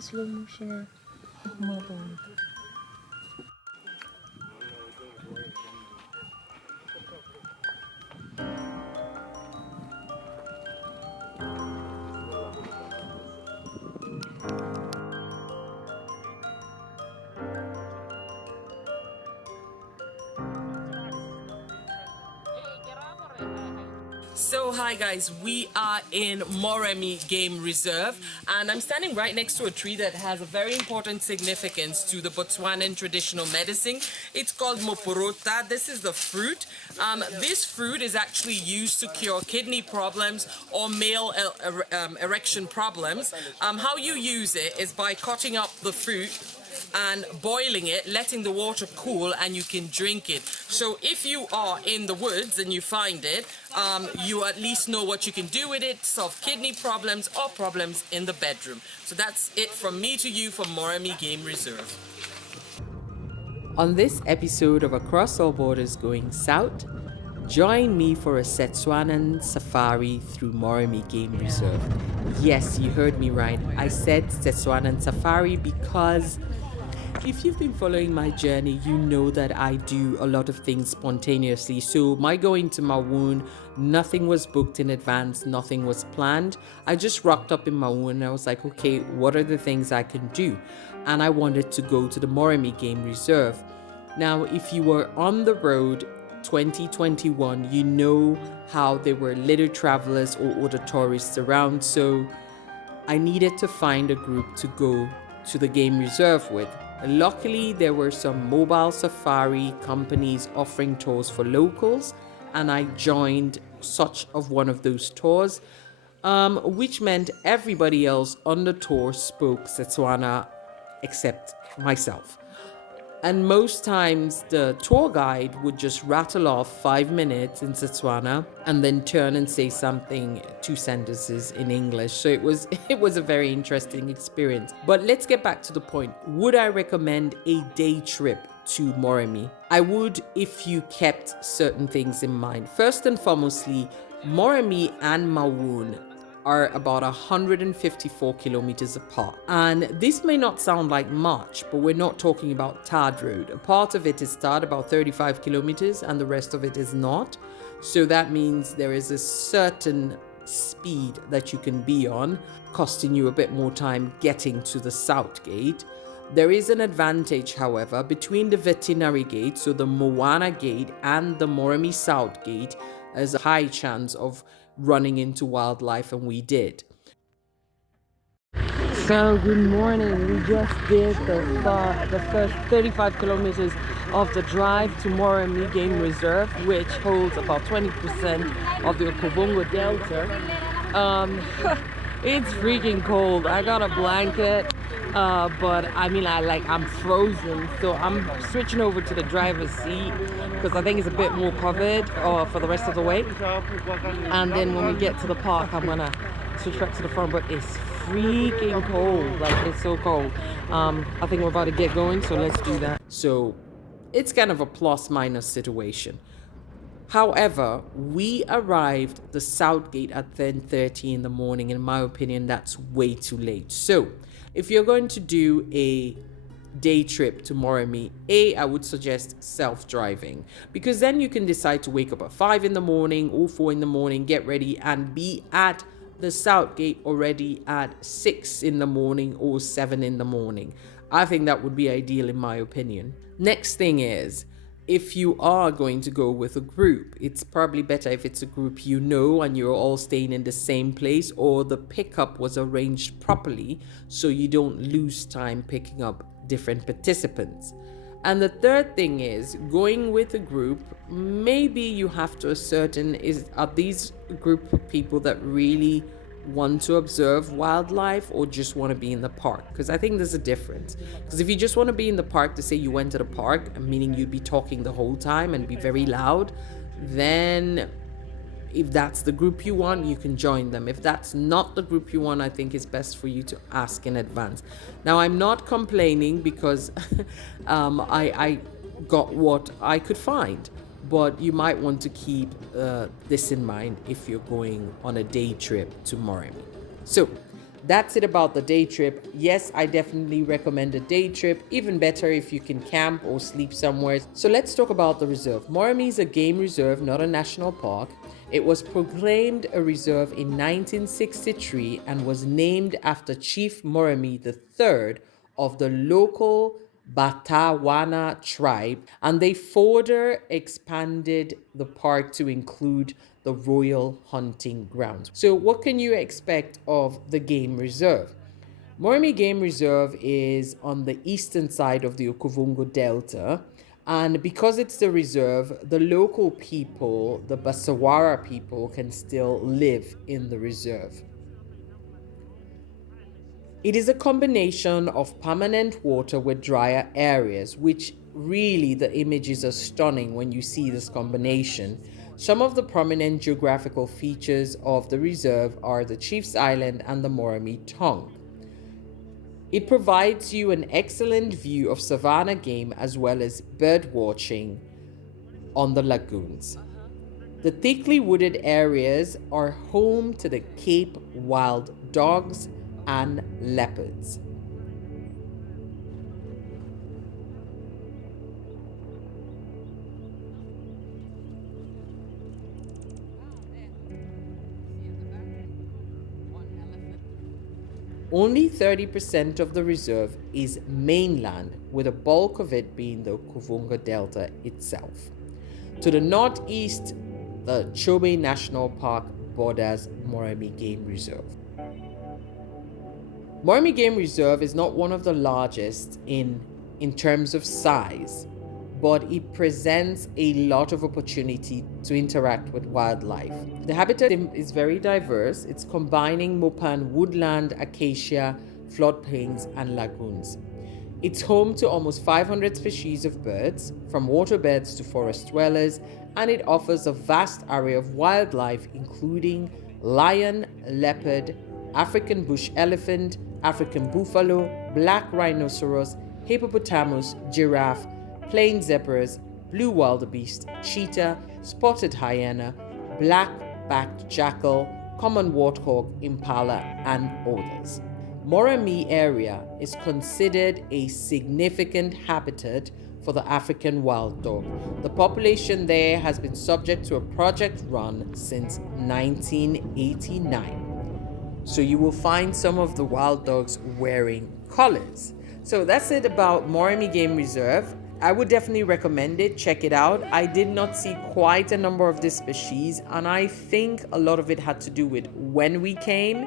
slow motion. So hi guys, we are in Moremi Game Reserve and I'm standing right next to a tree that has a very important significance to the Botswanan traditional medicine. It's called moporota. This is the fruit. This fruit is actually used to cure kidney problems or male erection problems. How you use it is by cutting up the fruit and boiling it, letting the water cool, and you can drink it. So if you are in the woods and you find it, you at least know what you can do with it, solve kidney problems or problems in the bedroom. So that's it from me to you from Moremi Game Reserve. On this episode of Across All Borders Going South, join me for a Setswanan safari through Moremi Game Reserve. Yes, you heard me right. I said Setswanan safari because if you've been following my journey, you know that I do a lot of things spontaneously. So my going to Maun, nothing was booked in advance, nothing was planned. I just rocked up in Maun and I was like, okay, what are the things I can do? And I wanted to go to the Moremi Game Reserve. Now, if you were on the road 2021, you know how there were little travelers or other tourists around. So I needed to find a group to go to the game reserve with. Luckily, there were some mobile safari companies offering tours for locals, and I joined such of one of those tours, which meant everybody else on the tour spoke Setswana except myself. And most times the tour guide would just rattle off 5 minutes in Setswana and then turn and say something, 2 sentences in English. So it was a very interesting experience. But let's get back to the point. Would I recommend a day trip to Moremi? I would if you kept certain things in mind. First and foremostly, Moremi and Maun are about 154 kilometers apart. And this may not sound like much, but we're not talking about tarred road. A part of it is tarred, about 35 kilometers, and the rest of it is not. So that means there is a certain speed that you can be on, costing you a bit more time getting to the south gate. There is an advantage, however, between the veterinary gate, so the Moana gate, and the Moremi South gate. There's a high chance of running into wildlife, and we did. So good morning. We just did the first 35 kilometers of the drive to Moremi Game Reserve, which holds about 20% of the Okobongo Delta. It's freaking cold. I got a blanket, but I'm frozen, so I'm switching over to the driver's seat because I think it's a bit more covered for the rest of the way. And then when we get to the park, I'm gonna switch back to the front. But it's freaking cold. Like, it's so cold. I think we're about to get going, so let's do that. So it's kind of a plus minus situation. However, we arrived the south gate at 10:30 in the morning. In my opinion, that's way too late. So if you're going to do a day trip to Moremi, I would suggest self-driving, because then you can decide to wake up at 5 in the morning or 4 in the morning, get ready and be at the south gate already at 6 in the morning or 7 in the morning. I think that would be ideal in my opinion. Next thing is, if you are going to go with a group, it's probably better if it's a group you know and you're all staying in the same place, or the pickup was arranged properly so you don't lose time picking up different participants. And the third thing is, going with a group, maybe you have to ascertain, are these a group of people that really want to observe wildlife or just want to be in the park? Because I think there's a difference. Because if you just want to be in the park to say you went to the park, meaning you'd be talking the whole time and be very loud, then if that's the group you want, you can join them. If that's not the group you want, I think it's best for you to ask in advance. Now, I'm not complaining because I got what I could find. but you might want to keep this in mind if you're going on a day trip to Moremi. So that's it about the day trip. Yes, I definitely recommend a day trip, even better if you can camp or sleep somewhere. So let's talk about the reserve. Moremi is a game reserve, not a national park. It was proclaimed a reserve in 1963 and was named after Chief Moremi III of the local Botswana tribe, and they further expanded the park to include the royal hunting grounds. So, what can you expect of the game reserve? Moremi Game Reserve is on the eastern side of the Okuvungu Delta, and because it's the reserve, the local people, the Basawara people, can still live in the reserve. It is a combination of permanent water with drier areas, which really the images are stunning when you see this combination. Some of the prominent geographical features of the reserve are the Chief's Island and the Moremi Tongue. It provides you an excellent view of savanna game as well as bird watching on the lagoons. The thickly wooded areas are home to the Cape wild dogs and leopards. Only 30% of the reserve is mainland, with a bulk of it being the Okuvungu Delta itself. To the northeast, the Chobe National Park borders Moremi Game Reserve. Moremi Game Reserve is not one of the largest in terms of size, but it presents a lot of opportunity to interact with wildlife. The habitat is very diverse. It's combining mopan woodland, acacia, floodplains, and lagoons. It's home to almost 500 species of birds, from waterbirds to forest dwellers, and it offers a vast array of wildlife, including lion, leopard, African bush elephant, African buffalo, black rhinoceros, hippopotamus, giraffe, plain zebras, blue wildebeest, cheetah, spotted hyena, black-backed jackal, common warthog, impala, and others. Moremi area is considered a significant habitat for the African wild dog. The population there has been subject to a project run since 1989. So you will find some of the wild dogs wearing collars. So that's it about Moremi Game Reserve. I would definitely recommend it. Check it out. I did not see quite a number of this species, and I think a lot of it had to do with when we came,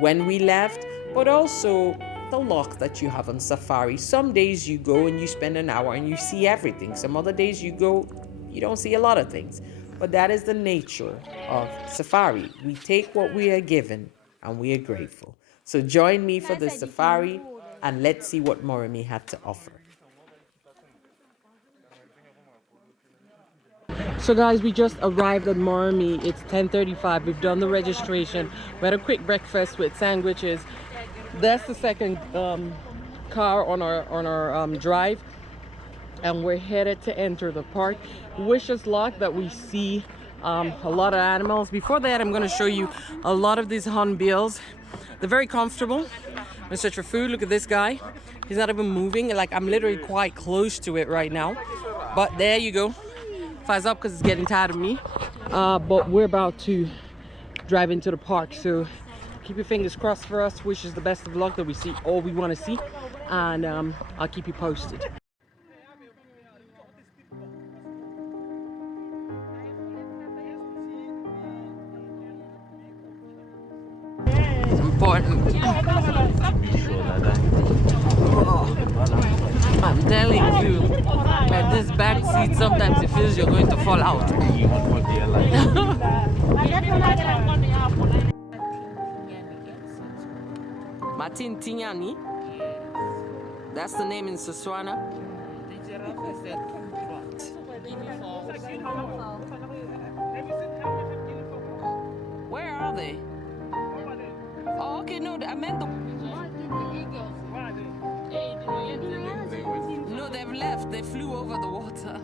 when we left, but also the luck that you have on safari. Some days you go and you spend an hour and you see everything. Some other days you go, you don't see a lot of things. But that is the nature of safari. We take what we are given and we are grateful. So join me for the safari and let's see what Moremi had to offer. So guys, we just arrived at Moremi. It's 10:35. We've done the registration. We had a quick breakfast with sandwiches. That's the second car on our drive, and we're headed to enter the park. Wish us luck that we see a lot of animals. Before that, I'm going to show you a lot of these hornbills. They're very comfortable. I'm gonna search for food. Look at this guy. He's not even moving. Like, I'm literally quite close to it right now. But there you go. Fires up because it's getting tired of me. But we're about to drive into the park. So keep your fingers crossed for us. Wish us the best of luck that we see all we want to see. And I'll keep you posted. Important. Oh, I'm telling you, at this back seat, sometimes it feels you're going to fall out. Martin Tignani? That's the name in Setswana? Where are they? Oh, okay, no, I meant the... No, they've left. They flew over the water.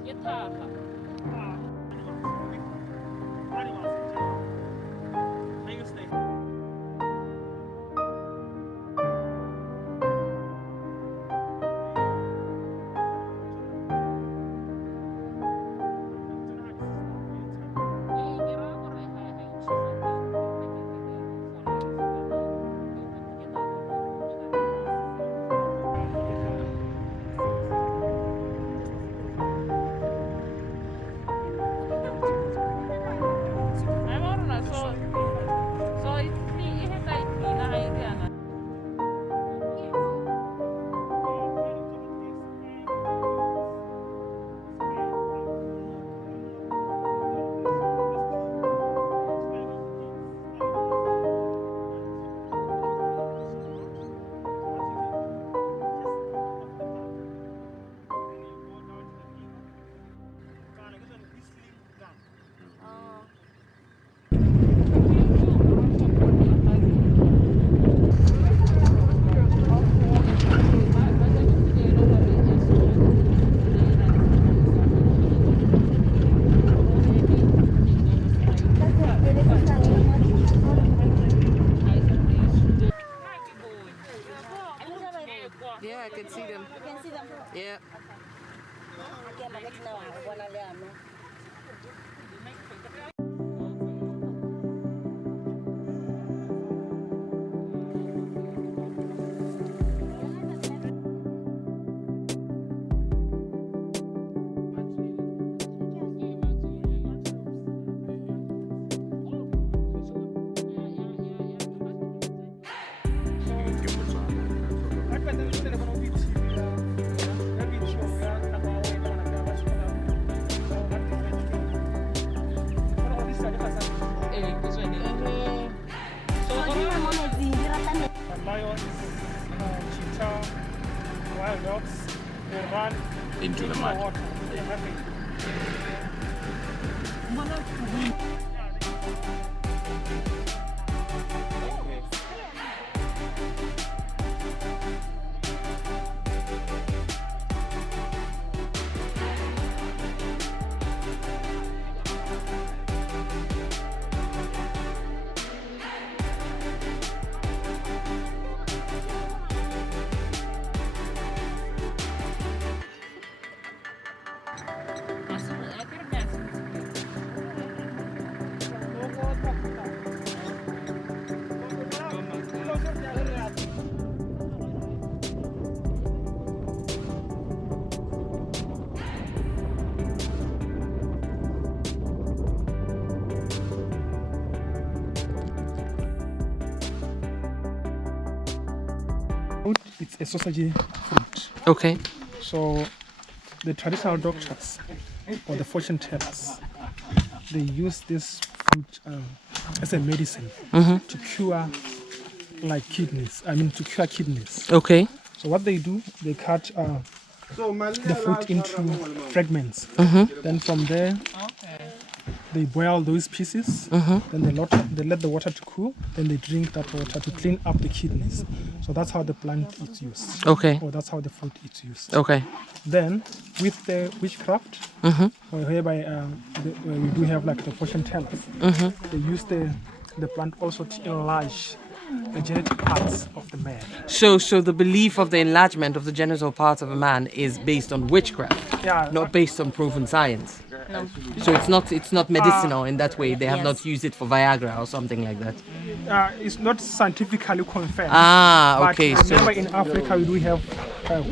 can see them. You can see them? Yeah. Lions, cheetah, wild dogs, they run into the mud. water. It's a sausage fruit. Okay. So the traditional doctors or the fortune tellers, they use this fruit as a medicine to cure like kidneys. I mean to cure kidneys. Okay. So what they do, they cut the fruit into fragments. Then from there, they boil those pieces. Then they let the water to cool. Then they drink that water to clean up the kidneys. So that's how the plant is used. Okay. Or that's how the fruit is used. Okay. Then with the witchcraft, whereby we do have like the fortune tellers, they use the plant also to enlarge the genital parts of the man. So the belief of the enlargement of the genital parts of a man is based on witchcraft, not based on proven science. No. So it's not medicinal in that way. They have not used it for Viagra or something like that. It's not scientifically confirmed. Ah, okay. But So remember, in Africa we do have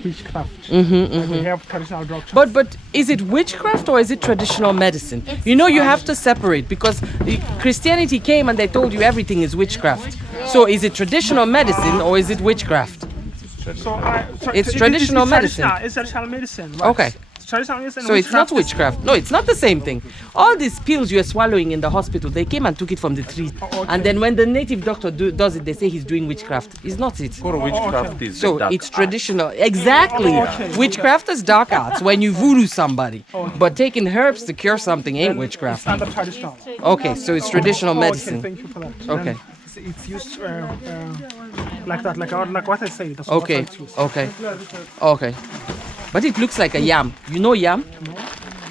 witchcraft. We have traditional doctors. But is it witchcraft or is it traditional medicine? You know, you have to separate because Christianity came and they told you everything is witchcraft. So is it traditional medicine or is it witchcraft? It's traditional medicine. It's traditional medicine. Right? Okay. Traditional medicine. So it's not witchcraft. No, it's not the same thing. All these pills you're swallowing in the hospital, they came and took it from the tree. And then when the native doctor does it, they say he's doing witchcraft. It's not it. Or witchcraft is So dark it's traditional. Exactly. Witchcraft is dark arts when you voodoo somebody. But taking herbs to cure something ain't witchcraft. It's under traditional. Okay, so it's traditional medicine. Okay, thank you for that. Okay. It's used like that, like what I say. That's Okay. what it's used. Okay. Okay. But it looks like a yam. You know yam?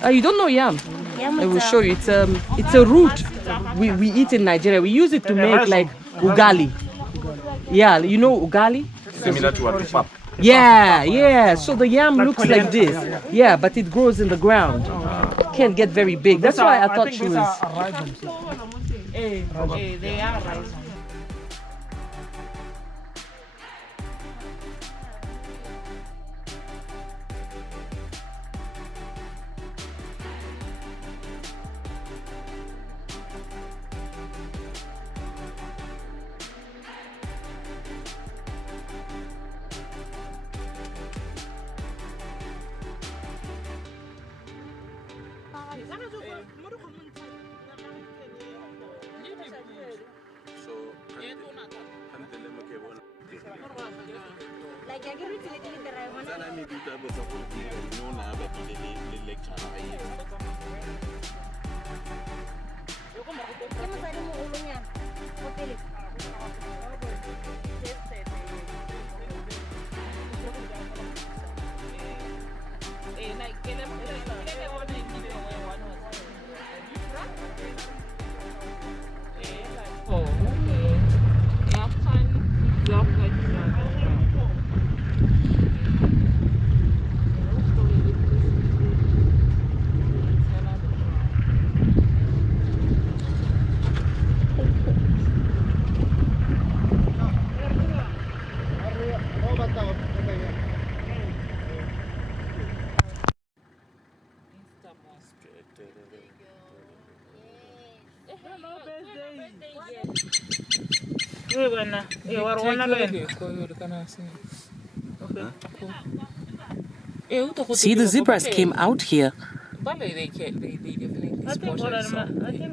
You don't know yam? I will show you. It's a root we eat in Nigeria. We use it to make like ugali. Yeah, you know ugali? similar to a pap. Yeah. So the yam looks like polenta, this. Yeah, but it grows in the ground. It can't get very big. That's why I thought she was. They are right. See, the zebras came out here. I think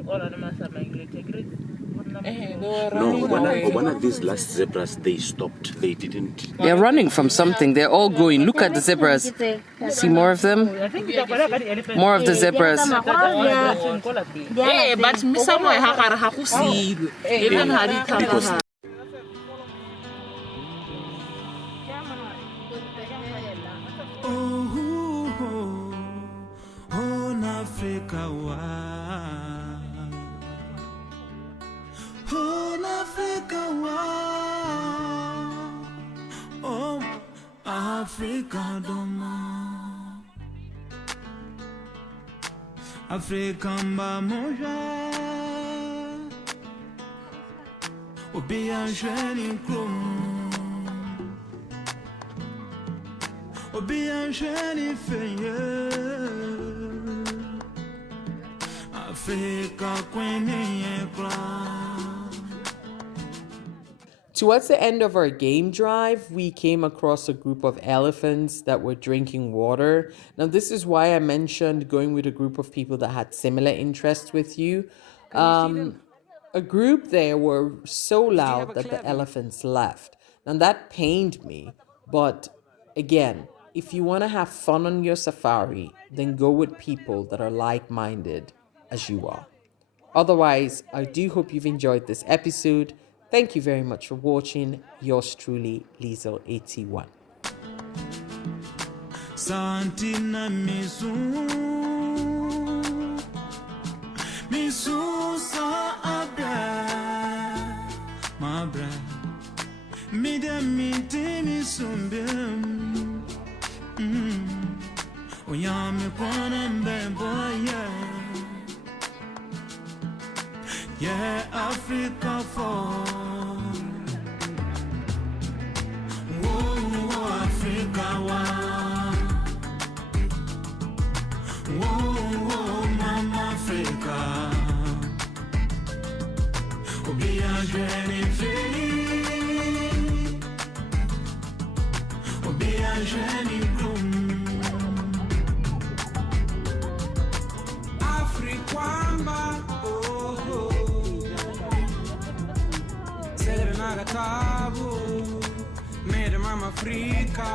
all of them are migrated. No, one of these last zebras, they stopped. They didn't. They're running from something. They're all going. Look at the zebras. See more of them? More of the zebras. Africa doma Africa mba moja Obia jeni krum Obia jeni feye Africa kwenye kra. Towards the end of our game drive, we came across a group of elephants that were drinking water. Now, this is why I mentioned going with a group of people that had similar interests with you. A group there were so loud that the elephants left. Now, that pained me. But again, if you want to have fun on your safari, then go with people that are like-minded as you are. Otherwise, I do hope you've enjoyed this episode. Thank you very much for watching. Yours truly, Liesel81. Santina misu sa abra mabra mida miti misumbem oyame kwana mbembo yeah Africa for Africa wa Mama Africa Obia jeni fei Obia jeni krum Afrikwamba Sedre nagatabu Mede mama Africa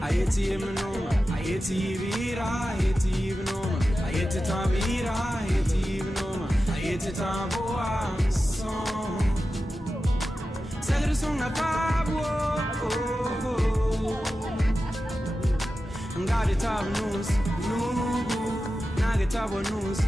Ayeti emenoma, ayeti vira, ayeti venoma, ayeti tabira, ayeti venoma, ayeti taboa son. Sedre songa tabo, ngade tabo nus, nubu, nage tabo nus.